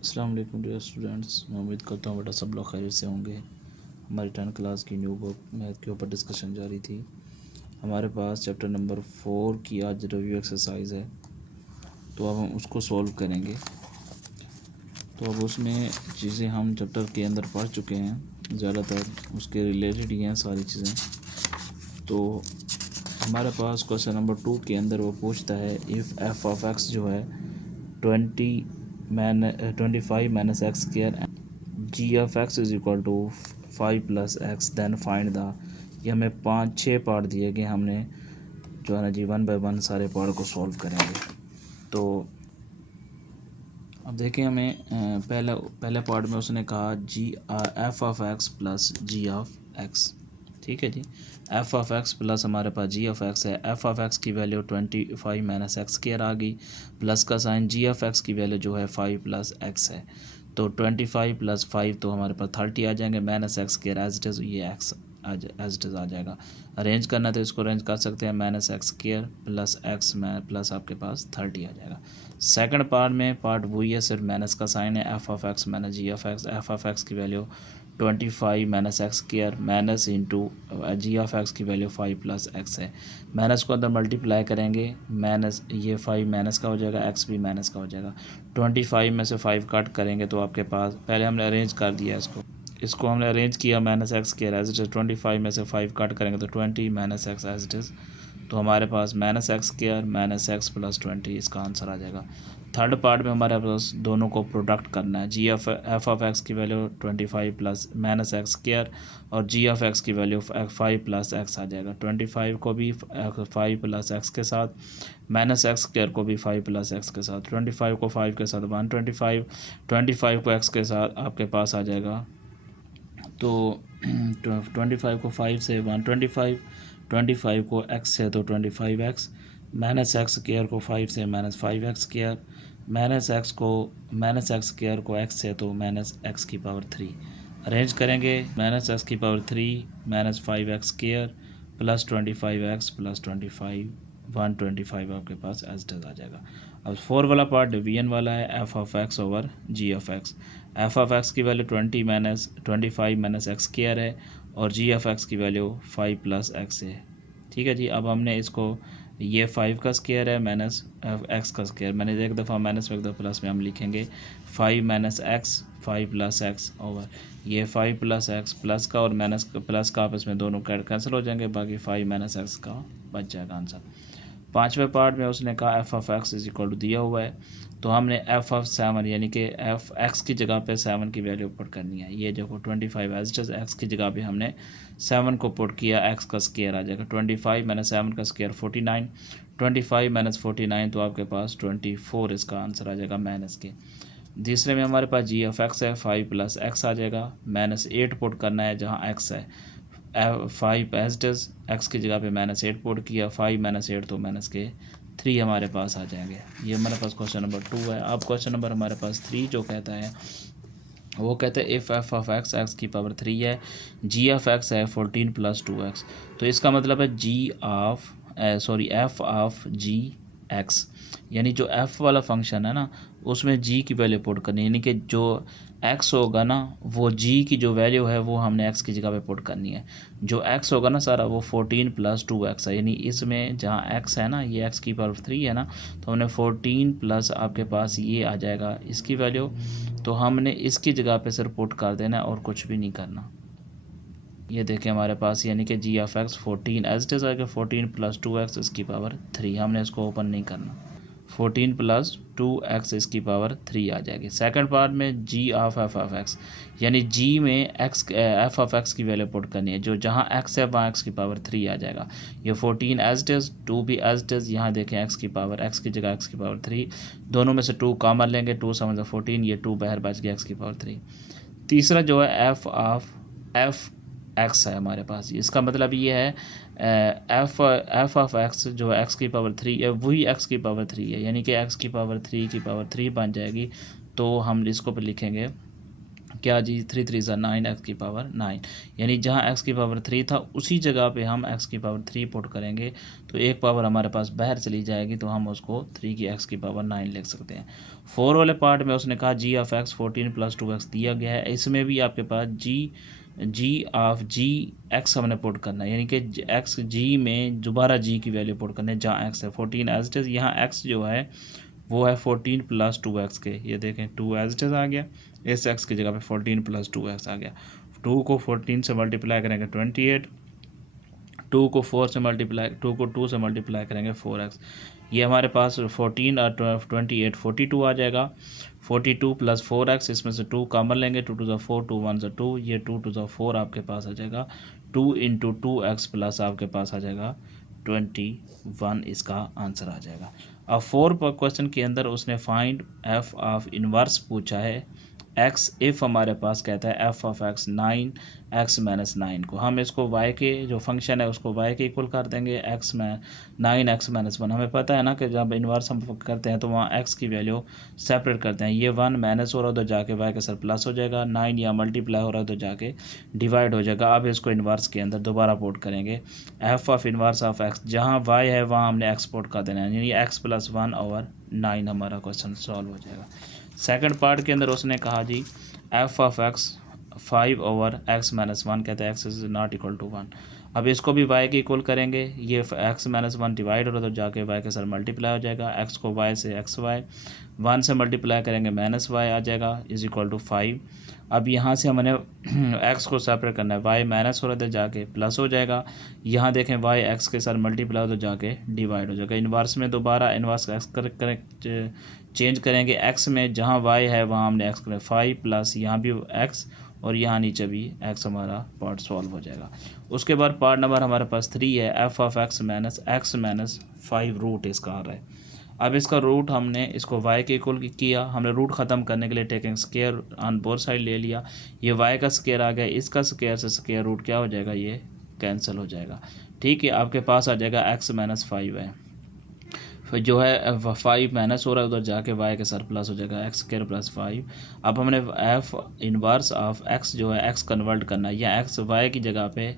अस्सलाम वालेकुम dear students, मैं उम्मीद करता हूँ बेटा सब लोग खैरियत से होंगे। हमारी 10th क्लास की न्यू बुक मैथ के ऊपर डिस्कशन जारी थी। हमारे पास चैप्टर नंबर 4 की आज रिव्यू एक्सरसाइज है, तो अब हम उसको सॉल्व करेंगे। तो अब उसमें चीज़ें हम चैप्टर के अंदर पढ़ चुके हैं, ज़्यादातर उसके रिलेटेड ही हैं सारी चीज़ें। तो हमारे पास क्वेश्चन नंबर 2 के अंदर वो पूछता है इफ़ एफ ऑफ एक्स जो है 25 minus x square g of x is equal to 5 plus x then find the. ये हमें 5-6 पार्ट दिए गए, हमने जो है ना जी 1 बाय 1 सारे पार्ट को सॉल्व करेंगे। तो अब देखें हमें पहले पार्ट में उसने कहा जी F of X plus G of X. ठीक है जी, एफ ऑफ एक्स प्लस हमारे पास जी ऑफ एक्स है। एफ ऑफ एक्स की वैल्यू 25 माइनस एक्स स्क्वायर आ गई, प्लस का साइन। जी ऑफ एक्स की वैल्यू जो है 5 प्लस एक्स है, तो 25 प्लस 5 तो हमारे पास 30 आ जाएंगे। Minus x square as it is, ये एक्स एज इट इज़ आ जाएगा। अरेंज करना तो इसको अरेंज कर सकते हैं, minus x square plus x में प्लस आपके पास 30 आ जाएगा। सेकंड पार्ट में पार्ट वही है, सिर्फ माइनस का साइन है। F of X minus G of x. F of x की value 25 minus x square minus into G of x की वैल्यू 5 प्लस एक्स है। माइनस को अंदर मल्टीप्लाई करेंगे, माइनस ये 5 माइनस का हो जाएगा, एक्स भी माइनस का हो जाएगा। 25 में से 5 कट करेंगे तो आपके पास, पहले हमने अरेंज कर दिया इसको हमने अरेंज किया। Minus x square as it is, 25 में से 5 कट करेंगे तो 20 minus X as it is, तो हमारे पास minus x square minus X plus 20 इसका आंसर आ जाएगा। थर्ड पार्ट में हमारे पास दोनों को प्रोडक्ट करना है। जी एफ ऑफ एक्स की value 25 plus minus x square और जी ऑफ एक्स की वैल्यू 5 प्लस एक्स आ जाएगा। 25 को भी 5 प्लस एक्स के साथ, माइनस एक्स स्क्वायर को भी 5 प्लस एक्स के साथ, 25 को 5 के साथ 125, 25 को एक्स के साथ आपके पास आ जाएगा। तो 25 को 5 से 125, 25 को एक्स से तो 25x, माइनस एक्स स्क्वायर को 5 से minus 5x square, minus x square को x से तो माइनस एक्स की पावर 3। अरेंज करेंगे, माइनस एक्स की power 3 minus 5x square plus 25x plus 25, 125 आपके पास एज इट इज़ आ जाएगा। अब 4 वाला पार्ट डिवीजन वाला है, F of x over g of x. F of x की वैल्यू 25 माइनस एक्स स्क्वायर है और जी ऑफ एक्स की वैल्यू 5 प्लस एक्स है। ठीक है जी, अब हमने इसको, ये 5 का स्क्वायर है माइनस एक्स का स्क्वायर, मैंने एक दफ़ा माइनस में एक दफ़ा प्लस में हम लिखेंगे 5 minus x 5 plus x over ये 5 प्लस एक्स, प्लस का और माइनस का प्लस का आपस में दोनों कैंसिल हो जाएंगे, बाकी 5 माइनस एक्स का बच जाएगा आंसर। पाँचवें पार्ट में उसने कहा f of x is equal to दिया हुआ है, तो हमने एफ ऑफ 7 यानी कि एफ एक्स की जगह पे 7 की वैल्यू पुट करनी है। ये देखो 25 एज इट इज, एक्स की जगह पे हमने 7 को पुट किया, एक्स का स्क्वायर आ जाएगा 25 माइनस 7 का स्क्वायर 49, 25 माइनस 49 तो आपके पास 24 इसका आंसर आ जाएगा माइनस के। तीसरे में हमारे पास जी ऑफ एक्स है, 5 प्लस एक्स आ जाएगा, माइनस 8 पुट करना है जहाँ एक्स है। 5 एज इट इज़, एक्स की जगह पे माइनस 8 पुट किया, 5 माइनस 8 तो माइनस के 3 हमारे पास आ जाएंगे। ये हमारे पास क्वेश्चन नंबर 2 है। अब क्वेश्चन नंबर हमारे पास 3 जो कहता है, वो कहते हैं if F of x x की पावर 3 है, जी ऑफ एक्स है 14 प्लस 2x, तो इसका मतलब है एफ ऑफ जी एक्स, यानी जो एफ वाला फंक्शन है ना उसमें जी की वैल्यू पुट करनी है, यानी कि जो एक्स होगा ना वो जी की जो वैल्यू है वो हमने एक्स की जगह पे पुट करनी है। जो एक्स होगा ना सारा वो 14 प्लस 2x है, यानी इसमें जहाँ एक्स है ना, ये एक्स की पावर 3 है ना, तो हमने 14 प्लस आपके पास ये आ जाएगा इसकी वैल्यू, तो हमने इसकी जगह पे सिर्फ पुट कर देना और कुछ भी नहीं करना। ये देखें हमारे पास, यानी कि G of X 14 as it is आएगा, 14 प्लस 2x इसकी पावर 3, हमने इसको ओपन नहीं करना, 14 प्लस 2x इसकी पावर 3 आ जाएगी। सेकंड पार्ट में जी ऑफ एफ ऑफ एक्स, यानी जी में एक्स एफ ऑफ एक्स की वैल्यू पुट करनी है, जो जहाँ एक्स है वहाँ एक्स की पावर 3 आ जाएगा। ये 14 एज इट इज़, 2 भी एज इट इज़, यहाँ देखें एक्स की पावर, एक्स की जगह एक्स की पावर 3, दोनों में से 2 कॉमन लेंगे, 2 समझ 14, ये 2 बाहर बच गया एक्स की पावर 3। तीसरा जो है एफ एक्स है हमारे पास, इसका मतलब ये है एफ ऑफ एक्स जो है एक्स की पावर 3 है, वही एक्स की पावर 3 है, यानी कि एक्स की पावर 3 की पावर 3 बन जाएगी। तो हम इसको पर लिखेंगे क्या जी, 3 3 ज़ा 9 एक्स की पावर 9, यानी जहाँ एक्स की पावर 3 था उसी जगह पे हम एक्स की पावर 3 पुट करेंगे तो एक पावर हमारे पास बाहर चली जाएगी, तो हम उसको 3 की एक्स की पावर 9 लिख सकते हैं। 4 वाले पार्ट में उसने कहा जी ऑफ एक्स 14 + 2x दिया गया है, इसमें भी आपके पास जी ऑफ जी एक्स हमने पुट करना है, यानी कि एक्स जी में दोबारा जी की वैल्यू पुट करनी है जहाँ एक्स है 14 एज इट इज़, यहाँ एक्स जो है वो है 14 + 2x के, ये देखें 2 एज इट इज़ आ गया, इस एक्स की जगह पे 14 + 2x आ गया। 2 को 14 से मल्टीप्लाई करेंगे 28, 2 को 2 से मल्टीप्लाई करेंगे 4x, ये हमारे पास 14 और 28 42 आ जाएगा। 42 + 4x, इसमें से 2 कॉमन लेंगे, 2 2 ज़ा 4, 2 1 ज़ा 2, ये 2 2 ज़ा 4 आपके पास आ जाएगा। 2 × 2x प्लस आपके पास आ जाएगा 21, इसका आंसर आ जाएगा। अब 4 पर क्वेश्चन के अंदर उसने फाइंड एफ ऑफ इनवर्स पूछा है एक्स, इफ़ हमारे पास कहता है एफ ऑफ एक्स 9x - 9 को हम इसको y के जो फंक्शन है उसको y के इक्वल कर देंगे, एक्स में 9x - 1, हमें पता है ना कि जब इन्वर्स हम करते हैं तो वहाँ x की वैल्यू सेपरेट करते हैं, ये 1 माइनस हो रहा है तो जाके y के साथ प्लस हो जाएगा, 9 या मल्टीप्लाई हो रहा है तो जाके डिवाइड हो जाएगा। अब इसको इन्वर्स के अंदर दोबारा पुट करेंगे, F of inverse of x, जहाँ y है वहाँ हमने x पुट कर देना है, यानी x + 1/9 हमारा क्वेश्चन सॉल्व हो जाएगा। सेकंड पार्ट के अंदर उसने कहा जी एफ ऑफ एक्स 5/x - 1, कहते हैं x is not equal to 1। अब इसको भी y के इक्वल करेंगे, ये x - 1 डिवाइड हो रहा तो जाके y के साथ मल्टीप्लाई हो जाएगा, x को y से xy 1 से मल्टीप्लाई करेंगे -y आ जाएगा इज़ इक्वल टू 5। अब यहाँ से हमने x को सेपरेट करना है, y माइनस हो रहा था जाके प्लस हो जाएगा, यहाँ देखें y x के साथ मल्टीप्लाई हो तो जाके डिवाइड हो जाएगा। इन्वर्स में दोबारा इन्वर्स x करेक्ट चेंज करेंगे, x में जहाँ y है वहाँ हमने x करें 5 प्लस यहाँ भी x और यहाँ नीचे भी x, हमारा पार्ट सॉल्व हो जाएगा। उसके बाद पार्ट नंबर हमारे पास 3 है, एफ ऑफ x - 5 रूट इसका आ रहा है। अब इसका रूट हमने इसको y के इक्वल किया, हमने रूट ख़त्म करने के लिए taking square on both side ले लिया, ये y का स्केयर आ गया, इसका स्केयर से स्केयर रूट क्या हो जाएगा, ये कैंसिल हो जाएगा। ठीक है, आपके पास आ जाएगा x - 5 है, फिर जो है 5 माइनस हो रहा है उधर जाके y के साथ प्लस हो जाएगा x² + 5। अब हमने एफ इनवर्स ऑफ x जो है x कन्वर्ट करना है, या x y की जगह पे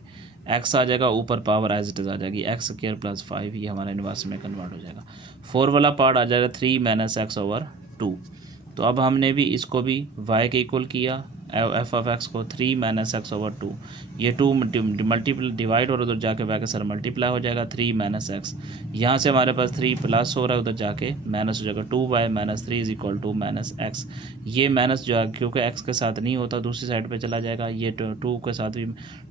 x आ जाएगा, ऊपर पावर एज इट इज़ आ जाएगी x² + 5, ये हमारा इनवर्स में कन्वर्ट हो जाएगा। 4 वाला पार्ट आ जाएगा 3 - x/2। तो अब हमने भी इसको भी y के इक्वल किया, एफ ऑफ एक्स को 3 - x/2, ये 2 मल्टीपल डिवाइड हो रहा है उधर जाके y के साथ मल्टीप्लाई हो जाएगा 3 - x, यहाँ से हमारे पास 3 प्लस हो रहा है उधर जाके माइनस हो जाएगा, 2y - 3 = -x। ये माइनस जो है क्योंकि x के साथ नहीं होता दूसरी साइड पे चला जाएगा, ये 2 के साथ भी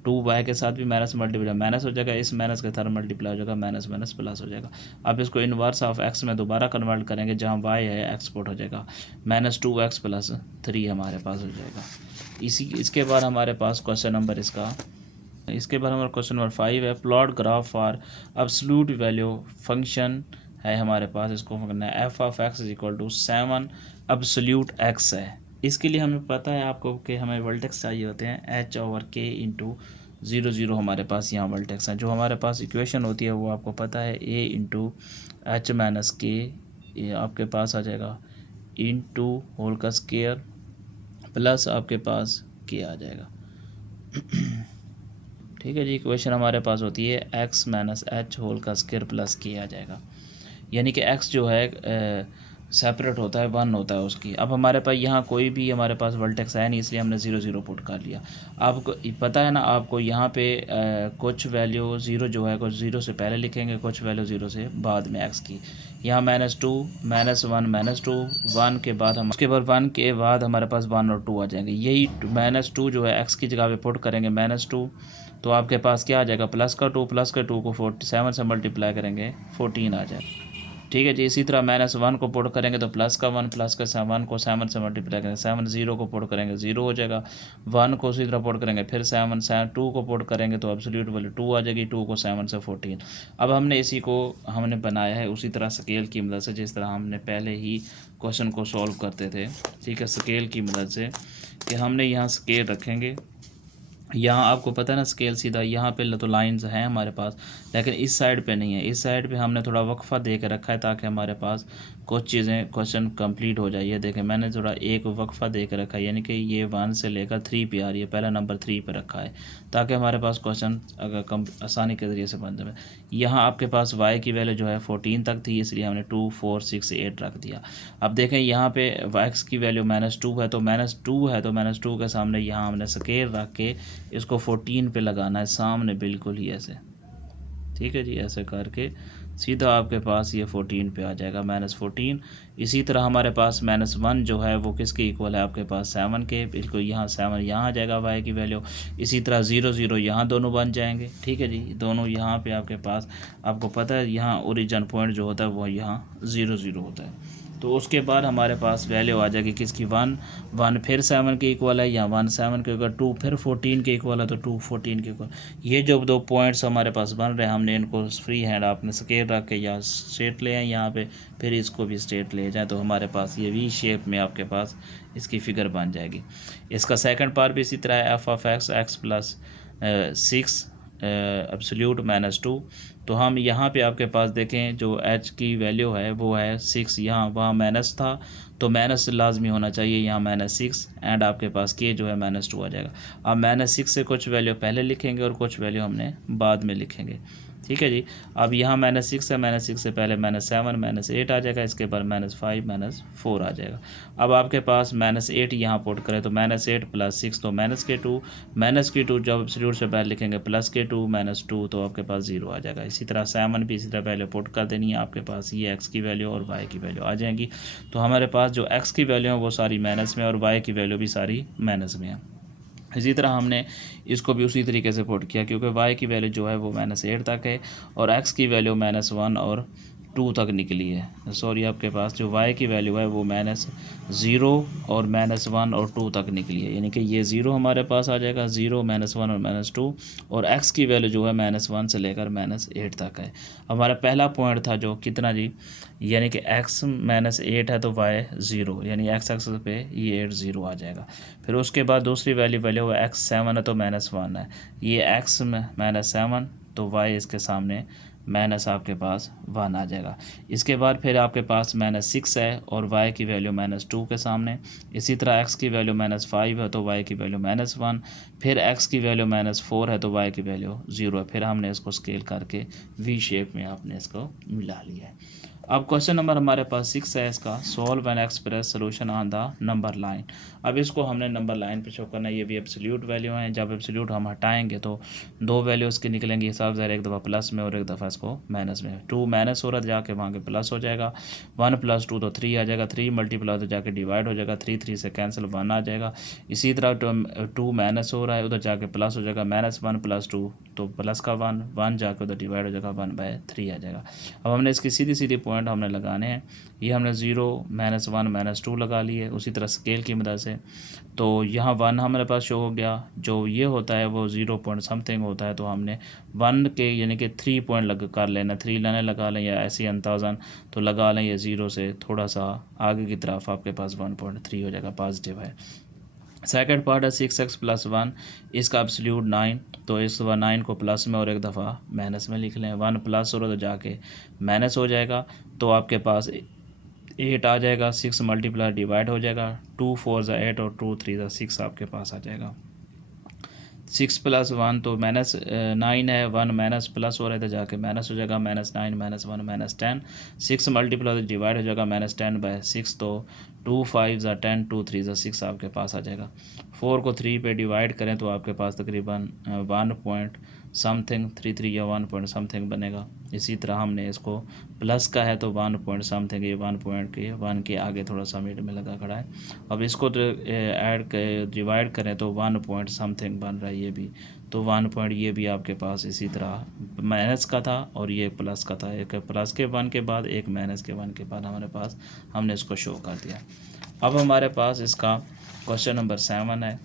2y के साथ भी माइनस मल्टीप्लाई माइनस हो जाएगा, इस माइनस के साथ मल्टीप्लाई हो जाएगा, माइनस माइनस प्लस हो जाएगा। अब इसको इन्वर्स ऑफ x में दोबारा कन्वर्ट करेंगे, जहाँ y है एक्सपोर्ट हो जाएगा, -2x + 3 हमारे पास हो जाएगा। इसके बाद हमारे पास क्वेश्चन नंबर इसके बाद हमारा क्वेश्चन नंबर 5 है, plot graph for absolute value function है हमारे पास, इसको करना है F of x = 7 absolute x है। इसके लिए हमें पता है आपको कि हमें वर्टेक्स चाहिए होते हैं h/k × 0 0, हमारे पास यहाँ वर्टेक्स हैं, जो हमारे पास इक्वेशन होती है वो आपको पता है a × h - k, ये आपके पास आ जाएगा इंटू होल का स्केयर प्लस आपके पास k आ जाएगा। ठीक है जी, इक्वेशन हमारे पास होती है x - h होल का स्क्वायर प्लस k आ जाएगा, यानी कि x जो है सेपरेट होता है 1 होता है उसकी। अब हमारे पास यहाँ कोई भी हमारे पास वर्टेक्स है नहीं, इसलिए हमने 0 0 पुट कर लिया। आपको पता है ना, आपको यहाँ पे कुछ वैल्यू 0 जो है कुछ 0 से पहले लिखेंगे, कुछ वैल्यू 0 से बाद में x की। यहाँ -2 -1 -2 1 के बाद हम उसके बाद 1 के बाद हमारे पास 1 और 2 आ जाएंगे, यही -2 जो है x की जगह पे पुट करेंगे -2, तो आपके पास क्या आ जाएगा +2 +2 को 47 से मल्टीप्लाई करेंगे 14 आ जाएगा। ठीक है जी, इसी तरह -1 को पुट करेंगे तो +1 +1 को 7 से मल्टीप्लाई करेंगे 7, 0 को पुट करेंगे 0 हो जाएगा, 1 को उसी तरह पुट करेंगे फिर 7 2 को पुट करेंगे तो एब्सोल्यूट वैल्यू 2 आ जाएगी, 2 को 7 से 14। अब हमने इसी को हमने बनाया है उसी तरह स्केल की मदद से, जिस तरह हमने पहले ही क्वेश्चन को सॉल्व करते थे। ठीक है, स्केल की मदद से कि हमने यहाँ स्केल रखेंगे, यहाँ आपको पता है ना स्केल सीधा यहाँ पे तो लाइंस हैं हमारे पास, लेकिन इस साइड पे नहीं है। इस साइड पे हमने थोड़ा वक्फा दे के रखा है ताकि हमारे पास कुछ चीज़ें क्वेश्चन कंप्लीट हो जाए। ये देखें मैंने थोड़ा एक वक्फा दे के रखा है, यानी कि ये 1 से लेकर 3 पे आ रही है, पहला नंबर 3 पे रखा है ताकि हमारे पास क्वेश्चन अगर कम आसानी के ज़रिए से बन जाए। यहाँ आपके पास y की वैल्यू जो है 14 तक थी, इसलिए हमने 2, 4, 6, 8 रख दिया। अब देखें यहाँ पे x की वैल्यू -2 है, तो -2 है तो -2 के सामने यहाँ हमने स्केल रख के इसको 14 पे लगाना है सामने, बिल्कुल ही ऐसे। ठीक है जी, ऐसे करके सीधा आपके पास ये 14 पे आ जाएगा, -14। इसी तरह हमारे पास -1 जो है वो किसके इक्वल है, आपके पास 7 के, बिल्कुल यहाँ 7 यहाँ आ जाएगा y की वैल्यू। इसी तरह 0, 0 यहाँ दोनों बन जाएंगे। ठीक है जी, दोनों यहाँ पे आपके पास, आपको पता है यहाँ ओरिजिन पॉइंट जो होता है वो यहाँ 0, 0 होता है। तो उसके बाद हमारे पास वैल्यू आ जाएगी किसकी, 1, 1 फिर 7 के इक्वल है, या 1 7 के इक्वल, 2 फिर 14 के इक्वल है तो 2 14 के इक्वल। ये जो दो पॉइंट्स हमारे पास बन रहे हैं, हमने इनको फ्री हैंड आपने स्केल रख के या स्ट्रेट ले आए यहाँ पे, फिर इसको भी स्ट्रेट ले जाए, तो हमारे पास ये वी शेप में आपके पास इसकी फ़िगर बन जाएगी। इसका सेकंड पार्ट भी इसी तरह है, f(x) प्लस 6 एब्सोल्यूट -2। तो हम यहाँ पे आपके पास देखें जो h की वैल्यू है वो है 6, यहाँ वहाँ माइनस था तो माइनस लाजमी होना चाहिए, यहाँ -6 एंड आपके पास के जो है -2 आ जाएगा। अब -6 से कुछ वैल्यू पहले लिखेंगे और कुछ वैल्यू हमने बाद में लिखेंगे। ठीक है जी, अब यहाँ -6 है, -6 से पहले -7 -8 आ जाएगा, इसके बाद -5 -4 आ जाएगा। अब आपके पास -8 यहाँ पुट करें तो -8 प्लस 6 तो -2 जब एब्सोल्यूट से पहले लिखेंगे +2 -2 तो आपके पास 0 आ जाएगा। इसी तरह 7 भी इसी तरह पहले पुट कर देनी है, आपके पास ये x की वैल्यू और y की वैल्यू आ जाएंगी। तो हमारे पास जो x की वैल्यू है वो सारी माइनस में और y की वैल्यू भी सारी माइनस में है। इसी तरह हमने इसको भी उसी तरीके से पुट किया, क्योंकि y की वैल्यू जो है वो -8 तक है और x की वैल्यू -1 और 2 तक निकली है। सॉरी, आपके पास जो y की वैल्यू है वो -0 और -1 और 2 तक निकली है, यानी कि ये 0 हमारे पास आ जाएगा, 0 -1 और -2, और x की वैल्यू जो है -1 से लेकर -8 तक है। हमारा पहला पॉइंट था जो कितना जी, यानी कि x -8 है तो y 0, यानी x एक्सिस पे ये 8 0 आ जाएगा। फिर उसके बाद दूसरी वैल्यू है x 7 है तो -1 है, ये x -7 तो y इसके सामने माइनस आपके पास 1 आ जाएगा। इसके बाद फिर आपके पास -6 है और y की वैल्यू -2 के सामने। इसी तरह x की वैल्यू -5 है तो y की वैल्यू -1, फिर x की वैल्यू -4 है तो y की वैल्यू 0 है। फिर हमने इसको स्केल करके वी शेप में आपने इसको मिला लिया है। अब क्वेश्चन नंबर हमारे पास 6 है, इसका solve and express solution on the number line. अब इसको हमने नंबर लाइन पे शो करना है। ये भी एब्सोल्यूट वैल्यू है, जब एब्सोल्यूट हम हटाएंगे तो दो वैल्यू इसकी निकलेंगी हिसाब ज़ाहिर, एक दफ़ा प्लस में और एक दफ़ा इसको माइनस में। 2 माइनस हो रहा है जाके वहाँ के प्लस हो जाएगा, 1 + 2 तो 3 आ जाएगा, 3 मल्टीप्लाई तो जाके डिवाइड हो जाएगा, 3 3 से कैंसिल 1 आ जाएगा। इसी तरह 2 माइनस हो रहा है, उधर जाके प्लस हो जाएगा, -1 + 2 तो प्लस का 1 1 जाके उधर डिवाइड हो जाएगा, 1/3 आ जाएगा। अब हमने इसकी सीधी सीधी पॉइंट हमने लगाने हैं। ये हमने 0 -1 -2 लगा लिए उसी तरह स्केल की मदद से। तो यहाँ 1 हमारे पास शो हो गया, जो ये होता है वो 0 पॉइंट समथिंग होता है, तो हमने 1 के यानी कि 3 पॉइंट लग कर लेना, 3 लाने लगा लें या ऐसे अंदाज़न तो लगा लें, ये 0 से थोड़ा सा आगे की तरफ आपके पास 1.3 हो जाएगा, पॉजिटिव है। सेकंड पार्ट है 6x + 1, इसका एब्सोल्यूट 9, तो इस 9 को प्लस में और एक दफ़ा माइनस में लिख लें। 1 प्लस हो रहा तो जाके माइनस हो जाएगा, तो आपके पास 8 आ जाएगा, 6 मल्टीप्लाई डिवाइड हो जाएगा, 2 4 ज़ा 8 और 2 3 ज़ा 6 आपके पास आ जाएगा। 6 + 1 तो -9 है, 1 माइनस प्लस हो रहा है तो जाके माइनस हो जाएगा, -9 -1 -10, 6 मल्टीप्लाई डिवाइड हो जाएगा, -10/6 तो 2 5 ज़ा 10, 2 3 ज़ा 6 आपके पास आ जाएगा। 4 को 3 पे डिवाइड करें तो आपके पास तकरीबन 1 पॉइंट समथिंग 3 3 या 1 पॉइंट समथिंग बनेगा। इसी तरह हमने इसको प्लस का है तो 1 पॉइंट समथिंग, ये 1 पॉइंट के 1 के आगे थोड़ा सा मिड में लगा खड़ा है। अब इसको ऐड डिवाइड करें तो 1 पॉइंट समथिंग बन रहा है ये भी, तो 1 पॉइंट ये भी आपके पास इसी तरह माइनस का था और ये प्लस का था, एक प्लस के 1 के बाद एक माइनस के 1 के बाद हमारे पास हमने इसको शो कर दिया। अब हमारे पास इसका क्वेश्चन नंबर 7 है,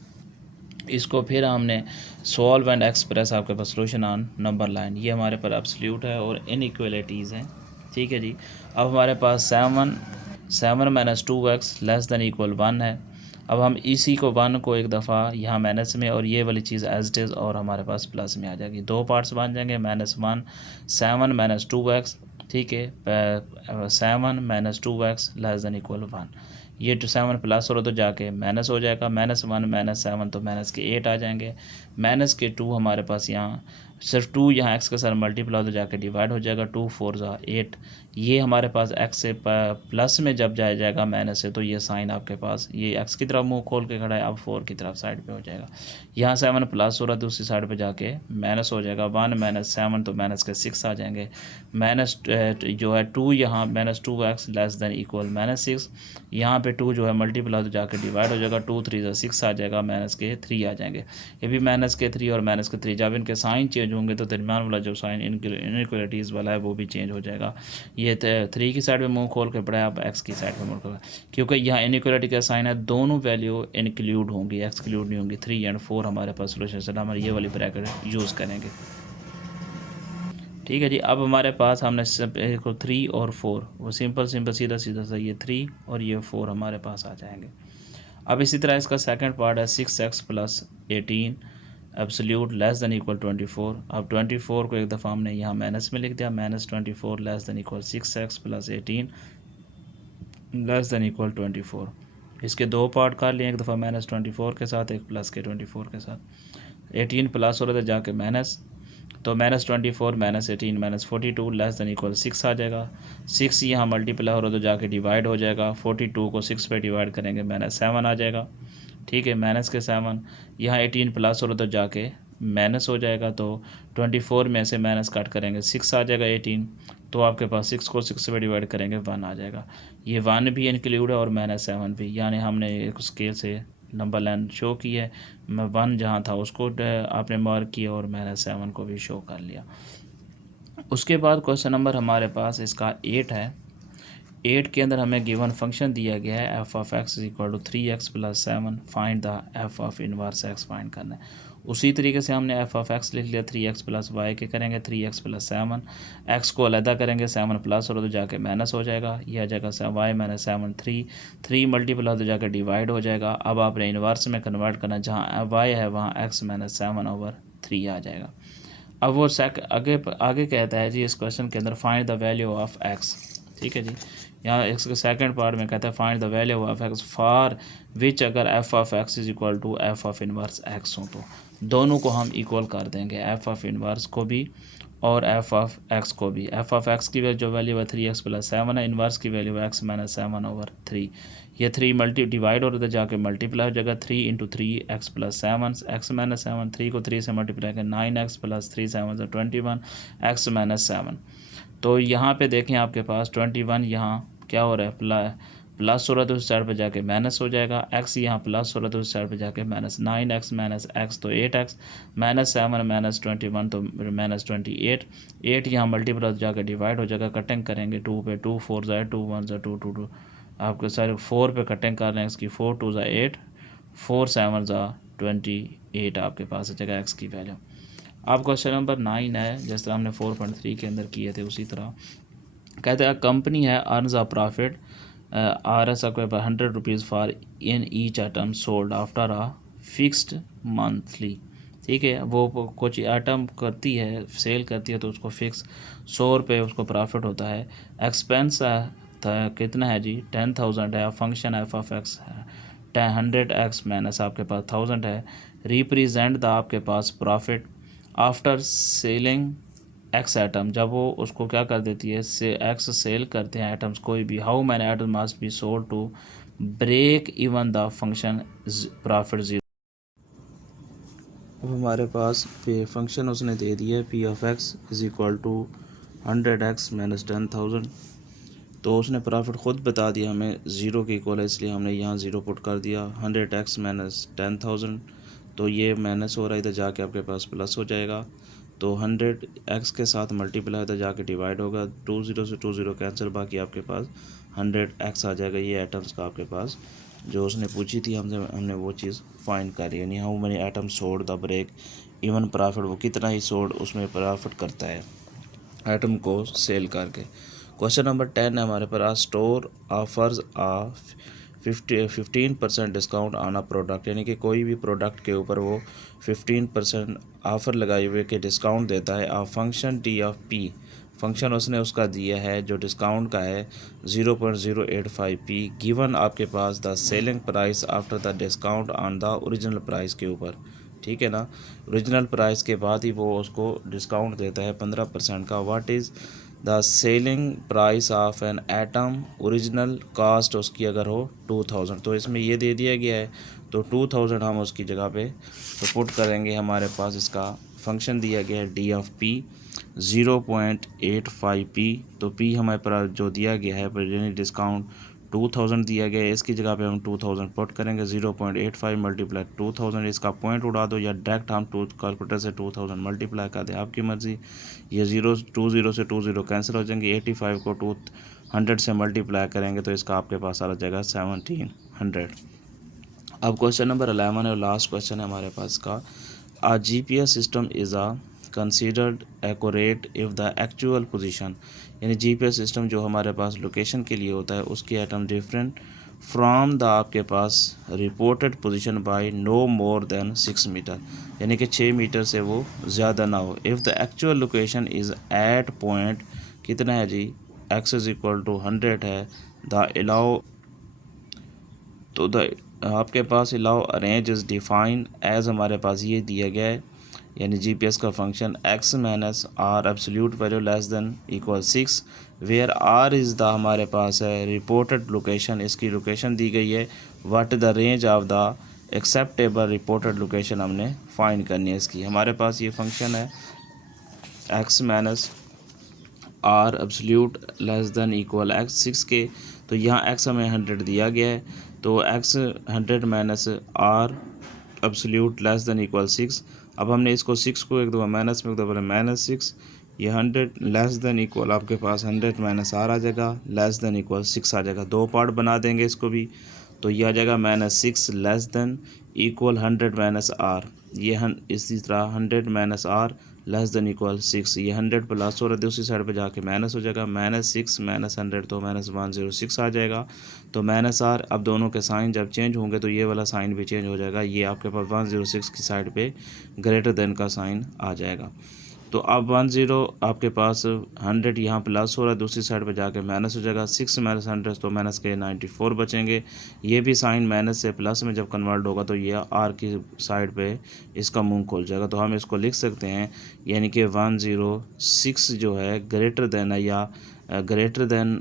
इसको फिर हमने सॉल्व एंड एक्सप्रेस आपके पास सोल्यूशन ऑन नंबर लाइन। ये हमारे पास एब्सोल्यूट है और इनइक्वालिटीज़ हैं, ठीक है जी। अब हमारे पास 7 - 2x <= 1 है, अब हम इसी को 1 को एक दफ़ा यहाँ माइनस में और ये वाली चीज़ एज इट इज़ और हमारे पास प्लस में आ जाएगी। दो पार्ट्स बन जाएंगे, -1 7 - 2x, ठीक है, 7 - 2x < 1। ये 7 प्लस हो तो जाके माइनस हो जाएगा, -1 - 7 तो माइनस के 8 आ जाएंगे, माइनस के 2 हमारे पास यहाँ सिर्फ 2 यहाँ एक्स के साथ मल्टीप्लाई तो जाके डिवाइड हो जाएगा, 2 4 8। ये हमारे पास एक्स से प्लस में जब जाएगा माइनस से तो ये साइन आपके पास ये एक्स की तरफ मुंह खोल के खड़ा है, अब 4 की तरफ साइड पे हो जाएगा। यहाँ 7 प्लस हो रहा है दूसरी साइड पे जाके माइनस हो जाएगा, 1 - 7 तो माइनस के 6 आ जाएंगे, माइनस जो है 2 यहाँ -2x < -6, यहाँ पे 2 जो है मल्टीप्लाई तो जाके डिवाइड हो जाएगा, 2 3 6 आ जाएगा, माइनस के 3 आ जाएंगे। ये भी माइनस के 3 और माइनस के 3 जब इनके साइन चेंज होंगे तो दरमियान वाला जो साइन इनइक्वालिटीज़ वाला है वो भी चेंज हो जाएगा। ये 3 की साइड में मुंह खोल के पड़ा है, अब एक्स की साइड में मुंह खोल, क्योंकि यहाँ इनइक्वालिटी का साइन है, दोनों वैल्यू इंक्लूड होंगी, एक्सक्लूड नहीं होंगी। 3 और 4 हमारे पास सोल्यूशन से हम ये वाली ब्रैकेट यूज़ करेंगे, ठीक है जी। अब हमारे पास हमने 3 और 4 वो सिंपल सीधा सीधा सा ये 3 और ये 4 हमारे पास आ जाएंगे। अब इसी तरह इसका सेकंड पार्ट है 6x + 18 एब्सोल्यूट < 24। अब 24 को एक दफ़ा हमने यहाँ माइनस में लिख दिया, -24 < 6x + 18 < 24। इसके दो पार्ट कर लिए, एक दफ़ा -24 के साथ, एक प्लस के 24 के साथ। 18 प्लस हो रहा था जाके माइनस, तो -24 - 18 - 42 < 6 आ जाएगा। 6 यहाँ मल्टीप्लाई हो रहा तो जाके डिवाइड हो जाएगा, 42 को 6 पे डिवाइड करेंगे -7 आ जाएगा, ठीक है, माइनस के 7। यहाँ 18 प्लस हो रहा तो जाके माइनस हो जाएगा, तो 24 में से माइनस कट करेंगे 6 आ जाएगा 18, तो आपके पास 6 को 6 पे डिवाइड करेंगे 1 आ जाएगा। ये 1 भी इंक्लूड है और -7 भी, यानी हमने एक स्केल से नंबर लाइन शो की है, 1 जहाँ था उसको आपने मार्क किया और -7 को भी शो कर लिया। उसके बाद क्वेश्चन नंबर हमारे पास इसका 8 है। 8 के अंदर हमें गिवन फंक्शन दिया गया है f(x) = 3x + 7, find the f of inverse x find करना है। उसी तरीके से हमने f(x) लिख लिया, 3x + y के करेंगे 3x + 7, x को अलहदा करेंगे, 7 प्लस हो तो जाके माइनस हो जाएगा, यह आ जाएगा y - 7 3 मल्टीप्लाई तो जाकर डिवाइड हो जाएगा। अब आपने इन्वर्स में कन्वर्ट करना, जहाँ y है वहाँ x - 7/3 आ जाएगा। अब वो आगे कहता है जी इस क्वेश्चन के अंदर find the value of x, ठीक है जी। यहाँ इसके सेकंड पार्ट में कहता है find the value of x for which अगर f(x) = f of inverse x हो, तो दोनों को हम इक्वल कर देंगे, f ऑफ इनवर्स को भी और f ऑफ x को भी। f ऑफ x की जो वैल्यू है 3x + 7 है, इनवर्स की वैल्यू है x - 7/3। ये 3 डिवाइड हो रहा था जाके मल्टीप्लाई हो जाएगा, 3 × 3 x + 7, x - 7, 3 को 3 से मल्टीप्लाई करें 9x + 3 7 = 21 x - 7। तो यहाँ पे देखें आपके पास 21 यहाँ क्या हो रहा है, प्लस हो रहा है तो उस साइड पे जाके माइनस हो जाएगा, x यहाँ प्लस हो रहा है तो उस साइड पे जाके माइनस, 9x - x तो 8x, -7 - 21 तो -28, 8 यहाँ मल्टीप्लाई तो जाकर डिवाइड हो जाएगा, कटिंग करेंगे 2 पे, 2 4 ज़ा 2 1 ज़ा 2 2 2, आपके सारे 4 पे कटिंग कर रहे हैं, इसकी 4 2 ज़ा 8, 4 7 ज़ा 28 आपके पास है जगह x की वैल्यू। अब क्वेश्चन नंबर 9 है, जिस तरह हमने 4.3 के अंदर किए थे उसी तरह कहते हैं कंपनी है earns a profit RS acquire 100 rupees for in each item sold after a fixed monthly, ठीक है। वो कुछ आइटम करती है, सेल करती है तो उसको फिक्स 100 रुपये उसको प्रॉफिट होता है। एक्सपेंस कितना है जी 10,000 है। फंक्शन f(x) है 100x माइनस आपके पास 1000 है। रिप्रेजेंट द आपके पास profit after selling X item, जब वो उसको क्या कर देती है से एक्स सेल करते हैं आइटम्स कोई भी, how many item must be sold to break even the function profit 0। अब हमारे पास फंक्शन उसने दे दिया p(x) = 100x - 10,000, तो उसने प्रॉफिट ख़ुद बता दिया हमें 0 के इक्वल है, इसलिए हमने यहाँ 0 पुट कर दिया। 100x - 10,000 तो ये माइनस हो रहा है, इधर जाके आपके पास प्लस हो जाएगा, तो 100x के साथ मल्टीप्लाई इधर जाके डिवाइड होगा, 2 0 से 2 0 कैंसिल, बाकी आपके पास 100x आ जाएगा। ये आइटम्स का आपके पास जो उसने पूछी थी हमने वो चीज़ फाइंड करी, यानी how many item sold the break even profit, वो कितना ही सोल्ड उसमें प्रॉफिट करता है आइटम को सेल करके। क्वेश्चन नंबर 10 है हमारे पास, store offers a 15% discount on a product, यानी कि कोई भी प्रोडक्ट के ऊपर वो 15% ऑफ़र लगाए हुए कि डिस्काउंट देता है। Function T of P, function उसने उसका दिया है जो डिस्काउंट का है 0.085 पी, गिवन आपके पास the selling price after the discount on the original price के ऊपर, ठीक है ना। ओरिजिनल प्राइस के बाद ही वो उसको डिस्काउंट देता है 15% का। What is the selling price of an item, original cost उसकी अगर हो 2000, तो इसमें ये दे दिया गया है तो 2000 हम उसकी जगह पे तो पुट करेंगे। हमारे पास इसका फंक्शन दिया गया है डी ऑफ पी 0.85 पी, तो पी हमारे पास जो दिया गया है यानी डिस्काउंट 2000 दिया गया है, इसकी जगह पे हम 2000 पुट करेंगे। 0.85 मल्टीप्लाई 2000, इसका पॉइंट उड़ा दो या डायरेक्ट हम कैलकुलेटर से 2000 मल्टीप्लाई कर दें, आपकी मर्ज़ी। ये 20 से 20 कैंसिल हो जाएंगे। 85 को 200 से मल्टीप्लाई करेंगे तो इसका आपके पास आ जाएगा 1700। अब क्वेश्चन नंबर 11 है और लास्ट क्वेश्चन है हमारे पास का। A GPS system is a considered accurate if the actual position, यानी GPS सिस्टम जो हमारे पास लोकेशन के लिए होता है उसकी आइटम डिफरेंट फ्रॉम द आपके पास reported position by no more than 6 metre, यानी कि 6 मीटर से वो ज़्यादा ना हो। If the actual location is at point कितना है जी, x इज़ इक्वल टू 100 है, द अलाउ, तो द आपके पास allow a range is define as हमारे पास ये दिया गया है, यानी जीपीएस का function x minus are absolute value less than equal 6, where are is the हमारे पास है रिपोर्टेड लोकेशन, इसकी लोकेशन दी गई है। What the range of the acceptable reported location हमने फाइंड करनी है इसकी। हमारे पास ये फंक्शन है x minus are absolute less than equal x 6 के, तो यहाँ x हमें 100 दिया गया है, तो x 100 minus are absolute less than equal 6। अब हमने इसको 6 को एक दफ़ा माइनस में एक दफ़ा -6, ये 100 लेस देन इक्वल आपके पास 100 माइनस आर आ जाएगा, लेस देन इक्वल 6 आ जाएगा। दो पार्ट बना देंगे इसको भी, तो ये आ जाएगा -6 less than equal 100 minus r, ये इसी तरह 100 minus r less than equal 6, ये 100 प्लस हो रहा है दूसरी साइड पे जाके माइनस हो जाएगा, -6 माइनस 100 तो -106 आ जाएगा। तो माइनस आर, अब दोनों के साइन जब चेंज होंगे तो ये वाला साइन भी चेंज हो जाएगा, ये आपके पास 106 की साइड पे ग्रेटर देन का साइन आ जाएगा। तो अब 10 आपके पास 100 यहाँ प्लस हो रहा है, दूसरी साइड पे जाके माइनस हो जाएगा, 6 माइनस 100 तो माइनस के 94 बचेंगे। ये भी साइन माइनस से प्लस में जब कन्वर्ट होगा तो ये आर की साइड पे इसका मुंह खोल जाएगा, तो हम इसको लिख सकते हैं, यानी कि 106 जो है ग्रेटर देन है या ग्रेटर देन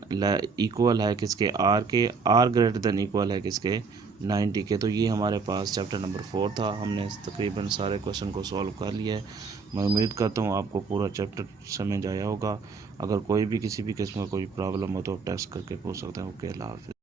इक्वल है किसके, आर के, आर ग्रेटर देन इक्वल है किसके, 90 के। तो ये हमारे पास चैप्टर नंबर 4 था, हमने तकरीबन सारे क्वेश्चन को सॉल्व कर लिया है। मैं उम्मीद करता हूँ आपको पूरा चैप्टर समझ आया होगा। अगर कोई भी किसी भी किस्म का कोई प्रॉब्लम हो तो आप टेस्ट करके पूछ सकते हैं। ओके, अल्लाह हाफ़िज़।